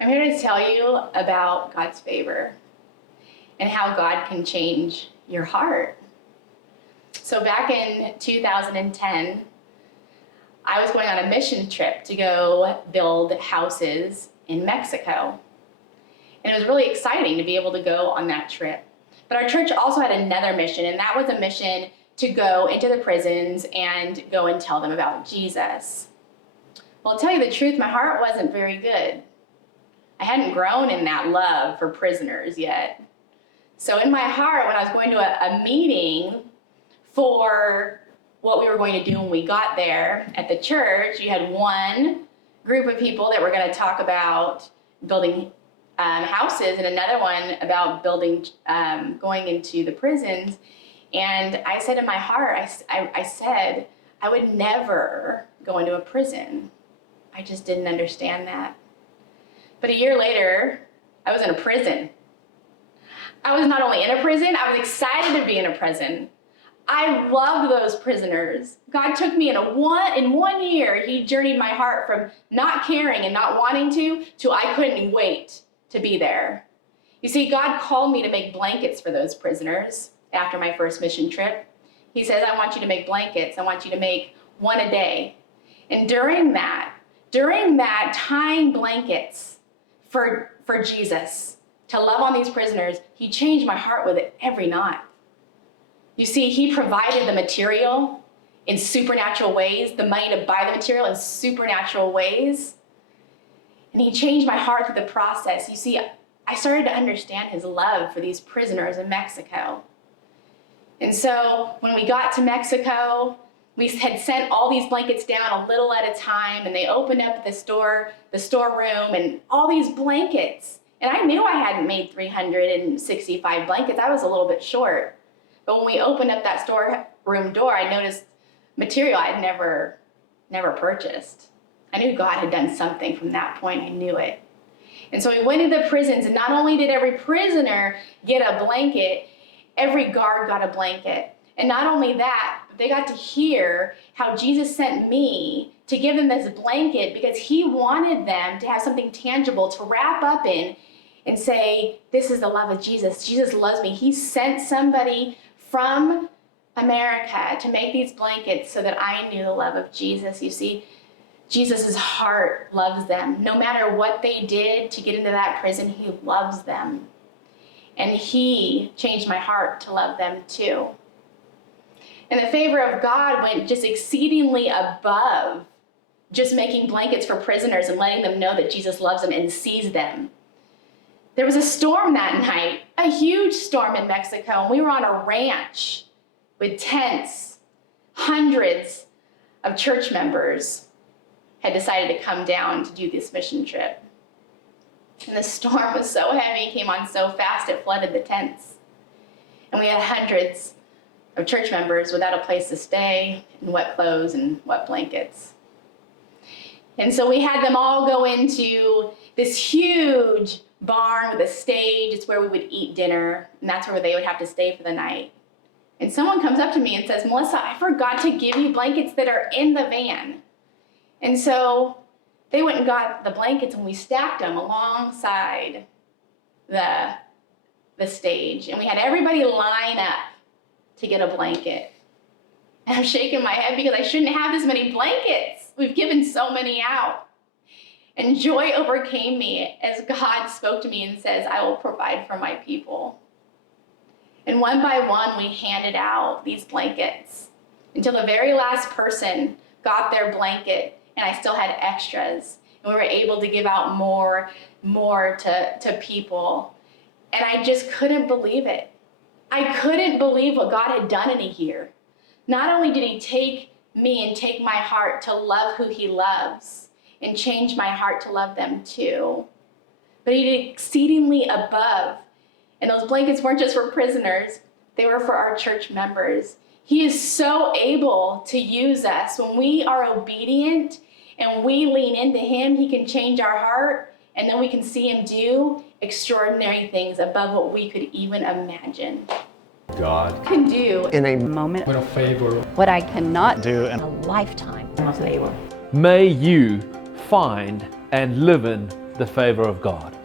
I'm here to tell you about God's favor and how God can change your heart. So back in 2010, I was going on a mission trip to go build houses in Mexico. And it was really exciting to be able to go on that trip. But our church also had another mission, and that was a mission to go into the prisons and go and tell them about Jesus. Well, to tell you the truth, my heart wasn't very good. I hadn't grown in that love for prisoners yet. So in my heart, when I was going to a meeting for what we were going to do when we got there at the church, you had one group of people that were going to talk about building houses and another one about building, going into the prisons. And I said in my heart, I said, I would never go into a prison. I just didn't understand that. But a year later, I was in a prison. I was not only in a prison, I was excited to be in a prison. I loved those prisoners. God took me in one year, he journeyed my heart from not caring and not wanting to I couldn't wait to be there. You see, God called me to make blankets for those prisoners after my first mission trip. He says, I want you to make blankets. I want you to make one a day. And during that, tying blankets for Jesus, to love on these prisoners, he changed my heart with it every knot. You see, he provided the material in supernatural ways, the money to buy the material in supernatural ways. And he changed my heart through the process. You see, I started to understand his love for these prisoners in Mexico. And so when we got to Mexico, we had sent all these blankets down a little at a time, and they opened up the storeroom, and all these blankets. And I knew I hadn't made 365 blankets. I was a little bit short. But when we opened up that storeroom door, I noticed material I'd never purchased. I knew God had done something from that point. I knew it. And so we went into the prisons, and not only did every prisoner get a blanket, every guard got a blanket. And not only that, but they got to hear how Jesus sent me to give them this blanket because he wanted them to have something tangible to wrap up in and say, this is the love of Jesus. Jesus loves me. He sent somebody from America to make these blankets so that I knew the love of Jesus. You see, Jesus' heart loves them. No matter what they did to get into that prison, he loves them. And he changed my heart to love them too. And the favor of God went just exceedingly above just making blankets for prisoners and letting them know that Jesus loves them and sees them. There was a storm that night, a huge storm in Mexico, and we were on a ranch with tents. Hundreds of church members had decided to come down to do this mission trip. And the storm was so heavy, it came on so fast, it flooded the tents. And we had hundreds of church members without a place to stay, and wet clothes and wet blankets. And so we had them all go into this huge barn with a stage. It's where we would eat dinner, and that's where they would have to stay for the night. And someone comes up to me and says, Melissa, I forgot to give you blankets that are in the van. And so they went and got the blankets, and we stacked them alongside the stage. And we had everybody line up to get a blanket. And I'm shaking my head because I shouldn't have this many blankets. We've given so many out. And joy overcame me as God spoke to me and says, I will provide for my people. And one by one, we handed out these blankets until the very last person got their blanket, and I still had extras. And we were able to give out more to people. And I just couldn't believe it. I couldn't believe what God had done in a year. Not only did he take me and take my heart to love who he loves and change my heart to love them too, but he did exceedingly above. And those blankets weren't just for prisoners, they were for our church members. He is so able to use us. When we are obedient and we lean into him, he can change our heart, and then we can see him do extraordinary things above what we could even imagine. God Can do in a moment with a favor what I cannot do in a lifetime of labor. May you find and live in the favor of God.